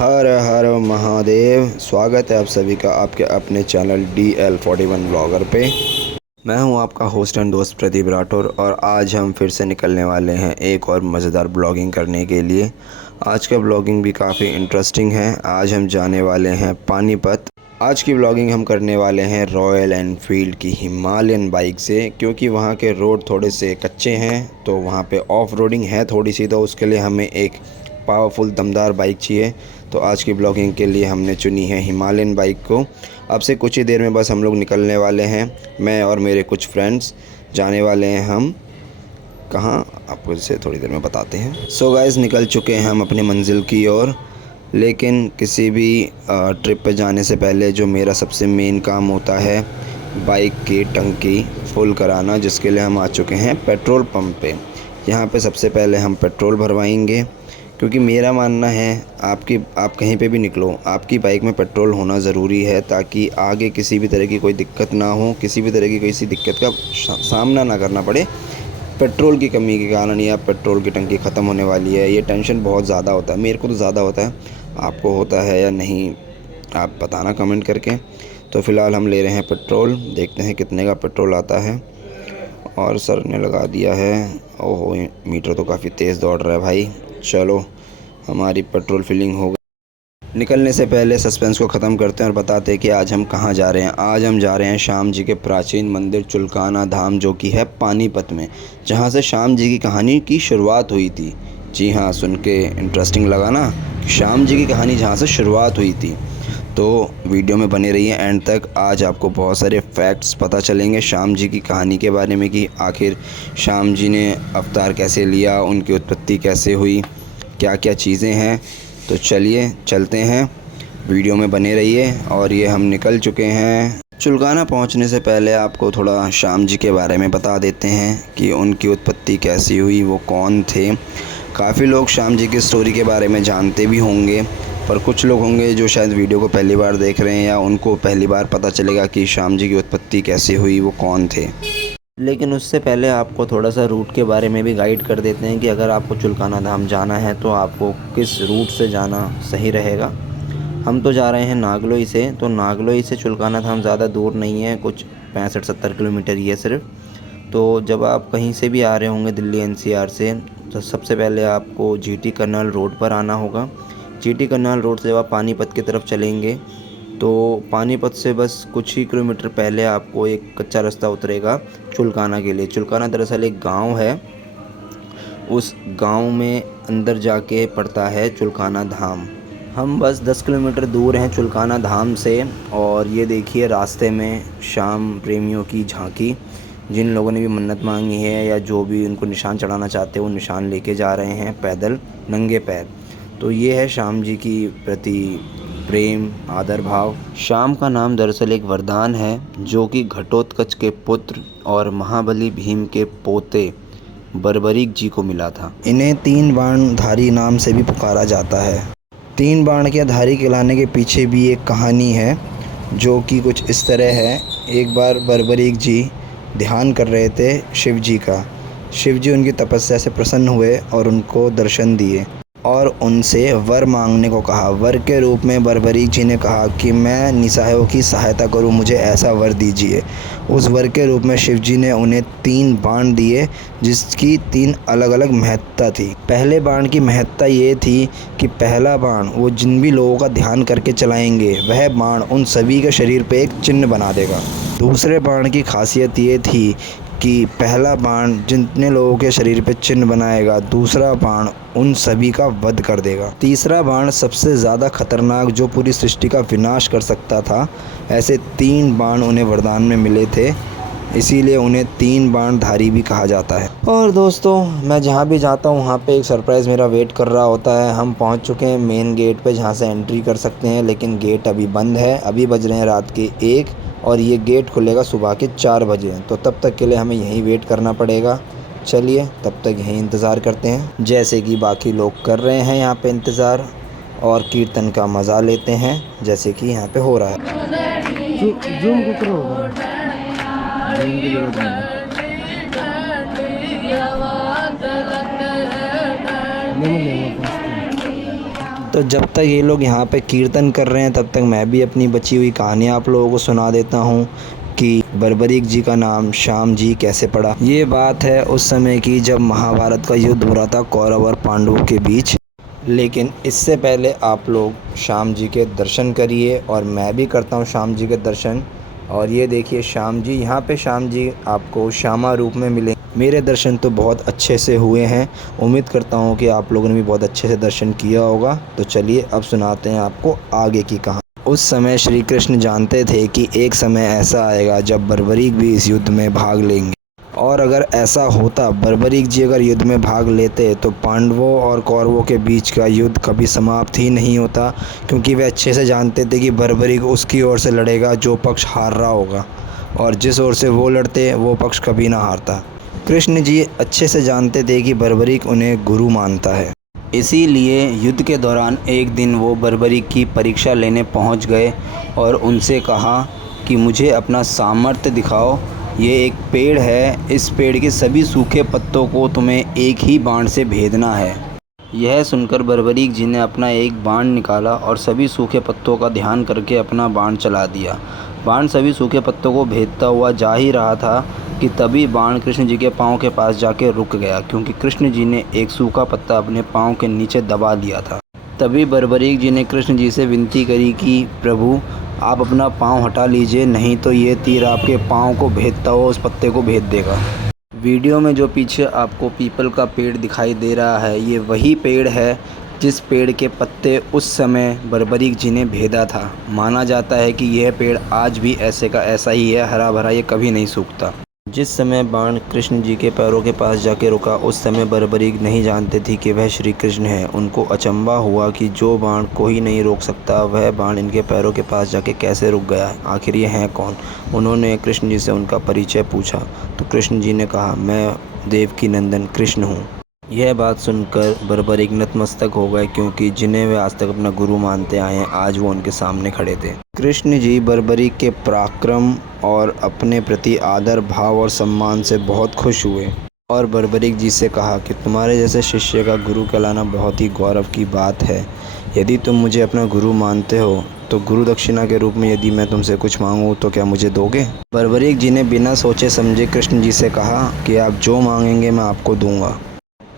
हर हर महादेव। स्वागत है आप सभी का आपके अपने चैनल DL41 ब्लॉगर पे। मैं हूं आपका होस्ट एंड दोस्त प्रदीप राठौर और आज हम फिर से निकलने वाले हैं एक और मज़ेदार ब्लॉगिंग करने के लिए। आज का ब्लॉगिंग भी काफ़ी इंटरेस्टिंग है। आज हम जाने वाले हैं पानीपत। आज की ब्लॉगिंग हम करने वाले हैं रॉयल एनफील्ड की हिमालयन बाइक से, क्योंकि वहाँ के रोड थोड़े से कच्चे हैं तो वहाँ पे ऑफ रोडिंग है थोड़ी सी, तो उसके लिए हमें एक पावरफुल दमदार बाइक चाहिए। तो आज की ब्लॉगिंग के लिए हमने चुनी है हिमालयन बाइक को। अब से कुछ ही देर में बस हम लोग निकलने वाले हैं। मैं और मेरे कुछ फ्रेंड्स जाने वाले हैं। हम कहाँ आपको इसे थोड़ी देर में बताते हैं। सो गाइस, निकल चुके हैं हम अपनी मंजिल की ओर। लेकिन किसी भी ट्रिप पे जाने से पहले जो मेरा सबसे मेन काम होता है, बाइक की टंकी फुल कराना, जिसके लिए हम आ चुके हैं पेट्रोल पंप पे। यहाँ पे सबसे पहले हम पेट्रोल भरवाएंगे, क्योंकि मेरा मानना है आप कहीं पे भी निकलो, आपकी बाइक में पेट्रोल होना ज़रूरी है, ताकि आगे किसी भी तरह की कोई दिक्कत ना हो, किसी भी तरह की किसी दिक्कत का सामना ना करना पड़े पेट्रोल की कमी के कारण, या पेट्रोल की टंकी ख़त्म होने वाली है। ये टेंशन बहुत ज़्यादा होता है, मेरे को तो ज़्यादा होता है। आपको होता है या नहीं, आप बताना कमेंट करके। तो फ़िलहाल हम ले रहे हैं पेट्रोल, देखते हैं कितने का पेट्रोल आता है। और सर ने लगा दिया है। ओहो, मीटर तो काफ़ी तेज़ दौड़ रहा है भाई। चलो, हमारी पेट्रोल फिलिंग हो गई। निकलने से पहले सस्पेंस को ख़त्म करते हैं और बताते हैं कि आज हम कहाँ जा रहे हैं। आज हम जा रहे हैं श्याम जी के प्राचीन मंदिर चुलकाना धाम, जो कि है पानीपत में, जहाँ से श्याम जी की कहानी की शुरुआत हुई थी। जी हाँ, सुन के इंटरेस्टिंग लगा ना, श्याम जी की कहानी जहाँ से शुरुआत हुई थी। तो वीडियो में बने रहिए एंड तक। आज आपको बहुत सारे फैक्ट्स पता चलेंगे श्याम जी की कहानी के बारे में, कि आखिर श्याम जी ने अवतार कैसे लिया, उनकी उत्पत्ति कैसे हुई, क्या क्या चीज़ें हैं। तो चलिए चलते हैं, वीडियो में बने रहिए। और ये हम निकल चुके हैं। चुलकाना पहुंचने से पहले आपको थोड़ा श्याम जी के बारे में बता देते हैं कि उनकी उत्पत्ति कैसी हुई, वो कौन थे। काफ़ी लोग श्याम जी की स्टोरी के बारे में जानते भी होंगे, पर कुछ लोग होंगे जो शायद वीडियो को पहली बार देख रहे हैं, या उनको पहली बार पता चलेगा कि श्याम जी की उत्पत्ति कैसे हुई, वो कौन थे। लेकिन उससे पहले आपको थोड़ा सा रूट के बारे में भी गाइड कर देते हैं कि अगर आपको चुलकाना धाम जाना है तो आपको किस रूट से जाना सही रहेगा। हम तो जा रहे हैं नागलोई से, तो नागलोई से चुलकाना धाम ज़्यादा दूर नहीं है, कुछ 65-70 किलोमीटर ही है सिर्फ। तो जब आप कहीं से भी आ रहे होंगे दिल्ली NCR से, तो सबसे पहले आपको GT करनाल रोड पर आना होगा। GT करनाल रोड से जब आप पानीपत की तरफ चलेंगे, तो पानीपत से बस कुछ ही किलोमीटर पहले आपको एक कच्चा रास्ता उतरेगा चुलकाना के लिए। चुलकाना दरअसल एक गांव है, उस गांव में अंदर जाके पड़ता है चुलकाना धाम। हम बस 10 किलोमीटर दूर हैं चुलकाना धाम से। और ये देखिए रास्ते में शाम प्रेमियों की झांकी, जिन लोगों ने भी मन्नत मांगी है या जो भी उनको निशान चढ़ाना चाहते हैं, वो निशान लेके जा रहे हैं पैदल नंगे पैर। तो ये है श्याम जी की प्रति प्रेम आदर भाव। श्याम का नाम दरअसल एक वरदान है, जो कि घटोत्कच के पुत्र और महाबली भीम के पोते बर्बरीक जी को मिला था। इन्हें 3 बाण धारी नाम से भी पुकारा जाता है। 3 बाण के धारी कहलाने के पीछे भी एक कहानी है, जो कि कुछ इस तरह है। एक बार बर्बरीक जी ध्यान कर रहे थे शिव जी का। शिव जी उनकी तपस्या से प्रसन्न हुए और उनको दर्शन दिए और उनसे वर मांगने को कहा। वर के रूप में बर्बरीक जी ने कहा कि मैं निसहायों की सहायता करूं, मुझे ऐसा वर दीजिए। उस वर के रूप में शिव जी ने उन्हें 3 बाण दिए, जिसकी 3 अलग अलग महत्ता थी। पहले बाण की महत्ता ये थी कि पहला बाण वो जिन भी लोगों का ध्यान करके चलाएंगे, वह बाण उन सभी के शरीर पे एक चिन्ह बना देगा। दूसरे बाण की खासियत ये थी कि पहला बाण जितने लोगों के शरीर पे चिन्ह बनाएगा, दूसरा बाण उन सभी का वध कर देगा। तीसरा बाण सबसे ज़्यादा खतरनाक, जो पूरी सृष्टि का विनाश कर सकता था। ऐसे 3 बाण उन्हें वरदान में मिले थे, इसीलिए उन्हें 3 बाण धारी भी कहा जाता है। और दोस्तों, मैं जहाँ भी जाता हूँ वहाँ पे एक सरप्राइज़ मेरा वेट कर रहा होता है। हम पहुँच चुके हैं मेन गेट पे, जहाँ से एंट्री कर सकते हैं, लेकिन गेट अभी बंद है। अभी बज रहे हैं रात के 1 और ये गेट खुलेगा सुबह के 4 बजे। तो तब तक के लिए हमें यहीं वेट करना पड़ेगा। चलिए तब तक यहीं इंतज़ार करते हैं, जैसे कि बाकी लोग कर रहे हैं यहाँ पे इंतज़ार, और कीर्तन का मज़ा लेते हैं जैसे कि यहाँ पे हो रहा है। जूम को करो, जूम की जरूरत नहीं। तो तो जब तक ये लोग यहाँ पे कीर्तन कर रहे हैं तब तक मैं भी अपनी बची हुई कहानी आप लोगों को सुना देता हूँ कि बर्बरीक जी का नाम श्याम जी कैसे पड़ा। ये बात है उस समय की जब महाभारत का युद्ध हो रहा था कौरव और पांडवों के बीच। लेकिन इससे पहले आप लोग श्याम जी के दर्शन करिए और मैं भी करता हूँ श्याम जी के दर्शन। और ये देखिए श्याम जी, यहाँ पे श्याम जी आपको श्यामा रूप में मिलेंगे। मेरे दर्शन तो बहुत अच्छे से हुए हैं, उम्मीद करता हूँ कि आप लोगों ने भी बहुत अच्छे से दर्शन किया होगा। तो चलिए अब सुनाते हैं आपको आगे की कहानी। उस समय श्री कृष्ण जानते थे कि एक समय ऐसा आएगा जब बर्बरीक भी इस युद्ध में भाग लेंगे, और अगर ऐसा होता, बर्बरीक जी अगर युद्ध में भाग लेते तो पांडवों और कौरवों के बीच का युद्ध कभी समाप्त ही नहीं होता, क्योंकि वे अच्छे से जानते थे कि बर्बरीक उसकी ओर से लड़ेगा जो पक्ष हार रहा होगा, और जिस ओर से वो लड़ते वो पक्ष कभी ना हारता। कृष्ण जी अच्छे से जानते थे कि बर्बरीक उन्हें गुरु मानता है, इसीलिए युद्ध के दौरान एक दिन वो बर्बरीक की परीक्षा लेने पहुंच गए और उनसे कहा कि मुझे अपना सामर्थ्य दिखाओ। ये एक पेड़ है, इस पेड़ के सभी सूखे पत्तों को तुम्हें एक ही बाण से भेदना है। यह सुनकर बर्बरीक जी ने अपना एक बाण निकाला और सभी सूखे पत्तों का ध्यान करके अपना बाण चला दिया। बाण सभी सूखे पत्तों को भेदता हुआ जा ही रहा था कि तभी बाण कृष्ण जी के पाँव के पास जाके रुक गया, क्योंकि कृष्ण जी ने एक सूखा पत्ता अपने पाँव के नीचे दबा लिया था। तभी बर्बरीक जी ने कृष्ण जी से विनती करी कि प्रभु आप अपना पाँव हटा लीजिए, नहीं तो ये तीर आपके पाँव को भेदता हुआ उस पत्ते को भेद देगा। वीडियो में जो पीछे आपको पीपल का पेड़ दिखाई दे रहा है, ये वही पेड़ है जिस पेड़ के पत्ते उस समय बर्बरीक जी ने भेदा था। माना जाता है कि यह पेड़ आज भी ऐसे का ऐसा ही है, हरा भरा, ये कभी नहीं सूखता। जिस समय बाण कृष्ण जी के पैरों के पास जाके रुका, उस समय बर्बरीक नहीं जानते थी कि वह श्री कृष्ण है। उनको अचंभा हुआ कि जो बाण कोई नहीं रोक सकता, वह बाण इनके पैरों के पास जाके कैसे रुक गया, आखिर ये हैं कौन। उन्होंने कृष्ण जी से उनका परिचय पूछा तो कृष्ण जी ने कहा, मैं देवकी नंदन कृष्ण हूँ। यह बात सुनकर बर्बरीक नतमस्तक हो गए, क्योंकि जिन्हें वे आज तक अपना गुरु मानते आए हैं, आज वो उनके सामने खड़े थे। कृष्ण जी बर्बरीक के पराक्रम और अपने प्रति आदर भाव और सम्मान से बहुत खुश हुए और बर्बरीक जी से कहा कि तुम्हारे जैसे शिष्य का गुरु कहलाना बहुत ही गौरव की बात है। यदि तुम मुझे अपना गुरु मानते हो तो गुरु दक्षिणा के रूप में यदि मैं तुमसे कुछ मांगूं तो क्या मुझे दोगे। बर्बरीक जी ने बिना सोचे समझे कृष्ण जी से कहा कि आप जो मांगेंगे मैं आपको दूंगा।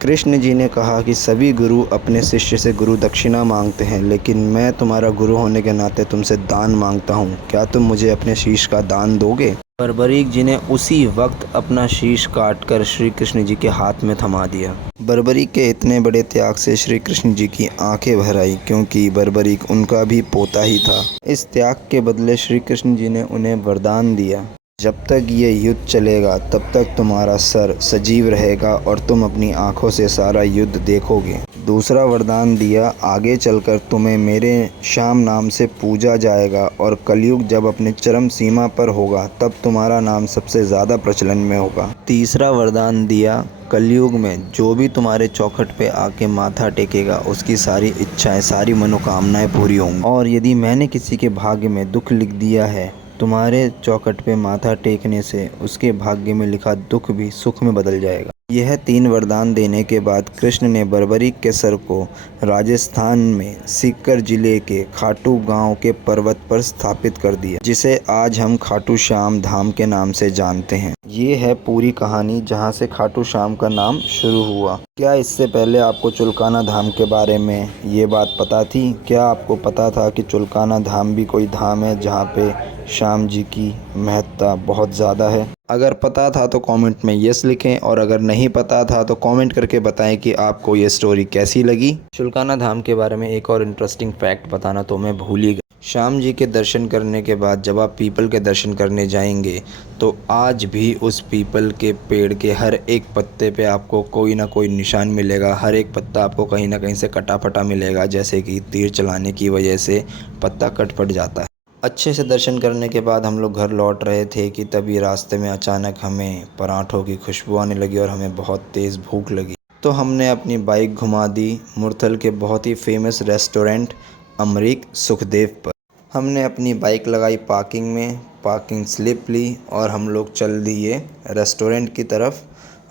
कृष्ण जी ने कहा कि सभी गुरु अपने शिष्य से गुरु दक्षिणा मांगते हैं, लेकिन मैं तुम्हारा गुरु होने के नाते तुमसे दान मांगता हूँ। क्या तुम मुझे अपने शीश का दान दोगे। बर्बरीक जी ने उसी वक्त अपना शीश काटकर श्री कृष्ण जी के हाथ में थमा दिया। बर्बरीक के इतने बड़े त्याग से श्री कृष्ण जी की आंखें भर आई, क्योंकि बर्बरीक उनका भी पोता ही था। इस त्याग के बदले श्री कृष्ण जी ने उन्हें वरदान दिया, जब तक ये युद्ध चलेगा तब तक तुम्हारा सर सजीव रहेगा और तुम अपनी आंखों से सारा युद्ध देखोगे। दूसरा वरदान दिया, आगे चलकर तुम्हें मेरे श्याम नाम से पूजा जाएगा और कलयुग जब अपने चरम सीमा पर होगा तब तुम्हारा नाम सबसे ज़्यादा प्रचलन में होगा। तीसरा वरदान दिया, कलयुग में जो भी तुम्हारे चौखट पे आके माथा टेकेगा उसकी सारी इच्छाएं, सारी मनोकामनाएं पूरी होंगी। और यदि मैंने किसी के भाग्य में दुख लिख दिया है, तुम्हारे चौखट पे माथा टेकने से उसके भाग्य में लिखा दुख भी सुख में बदल जाएगा। यह 3 वरदान देने के बाद कृष्ण ने बर्बरीक के सर को राजस्थान में सीकर जिले के खाटू गांव के पर्वत पर स्थापित कर दिया, जिसे आज हम खाटू श्याम धाम के नाम से जानते हैं। ये है पूरी कहानी जहां से खाटू श्याम का नाम शुरू हुआ। क्या इससे पहले आपको चुलकाना धाम के बारे में ये बात पता थी? क्या आपको पता था कि चुलकाना धाम भी कोई धाम है जहाँ पे श्याम जी की महत्ता बहुत ज़्यादा है? अगर पता था तो कमेंट में यस लिखें, और अगर नहीं पता था तो कमेंट करके बताएं कि आपको ये स्टोरी कैसी लगी। चुलकाना धाम के बारे में एक और इंटरेस्टिंग फैक्ट बताना तो मैं भूल ही गया। श्याम जी के दर्शन करने के बाद जब आप पीपल के दर्शन करने जाएंगे तो आज भी उस पीपल के पेड़ के हर एक पत्ते पे आपको कोई ना कोई निशान मिलेगा। हर एक पत्ता आपको कहीं ना कहीं से कटा फटा मिलेगा, जैसे कि तीर चलाने की वजह से पत्ता कट फट जाता है। अच्छे से दर्शन करने के बाद हम लोग घर लौट रहे थे कि तभी रास्ते में अचानक हमें पराठों की खुशबू आने लगी और हमें बहुत तेज़ भूख लगी। तो हमने अपनी बाइक घुमा दी मुरथल के बहुत ही फेमस रेस्टोरेंट अमरीक सुखदेव पर। हमने अपनी बाइक लगाई पार्किंग में, पार्किंग स्लिप ली और हम लोग चल दिए रेस्टोरेंट की तरफ।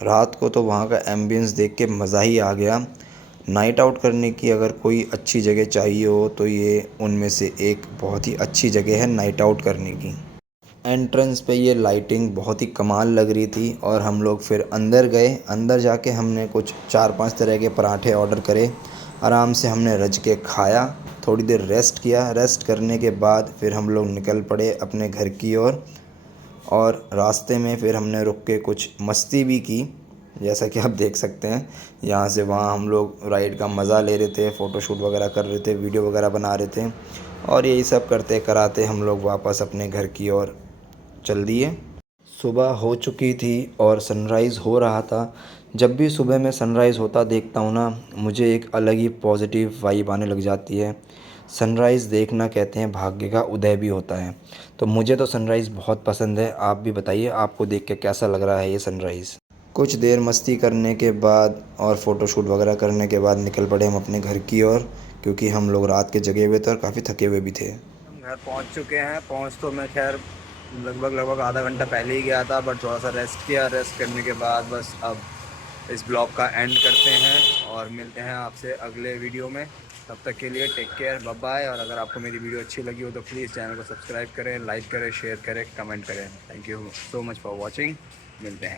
रात को तो वहाँ का एम्बियंस देख के मज़ा ही आ गया। नाइट आउट करने की अगर कोई अच्छी जगह चाहिए हो तो ये उनमें से एक बहुत ही अच्छी जगह है नाइट आउट करने की। एंट्रेंस पे ये लाइटिंग बहुत ही कमाल लग रही थी और हम लोग फिर अंदर गए। अंदर जाके हमने कुछ 4-5 तरह के पराठे ऑर्डर करे। आराम से हमने रज के खाया, थोड़ी देर रेस्ट किया। रेस्ट करने के बाद फिर हम लोग निकल पड़े अपने घर की ओर। और रास्ते में फिर हमने रुक के कुछ मस्ती भी की, जैसा कि आप देख सकते हैं। यहाँ से वहाँ हम लोग राइड का मज़ा ले रहे थे, फ़ोटोशूट वगैरह कर रहे थे, वीडियो वगैरह बना रहे थे। और यही सब करते कराते हम लोग वापस अपने घर की ओर चल दिए। सुबह हो चुकी थी और सनराइज़ हो रहा था। जब भी सुबह में सनराइज़ होता देखता हूँ ना, मुझे एक अलग ही पॉजिटिव वाइब आने लग जाती है। सनराइज़ देखना कहते हैं भाग्य का उदय भी होता है। तो मुझे तो सनराइज़ बहुत पसंद है। आप भी बताइए, आपको देख के कैसा लग रहा है ये सनराइज़। कुछ देर मस्ती करने के बाद और फ़ोटोशूट वगैरह करने के बाद निकल पड़े हम अपने घर की ओर, क्योंकि हम लोग रात के जगे हुए थे और काफ़ी थके हुए भी थे। हम घर पहुंच चुके हैं। पहुंच तो मैं खैर लगभग आधा घंटा पहले ही गया था, बट थोड़ा सा रेस्ट किया। रेस्ट करने के बाद बस अब इस ब्लॉग का एंड करते हैं और मिलते हैं आपसे अगले वीडियो में। तब तक के लिए टेक केयर, बाय बाय। और अगर आपको मेरी वीडियो अच्छी लगी हो तो प्लीज़ चैनल को सब्सक्राइब करें, लाइक करें, शेयर करें, कमेंट करें। Thank you so much for watching. मिलते हैं।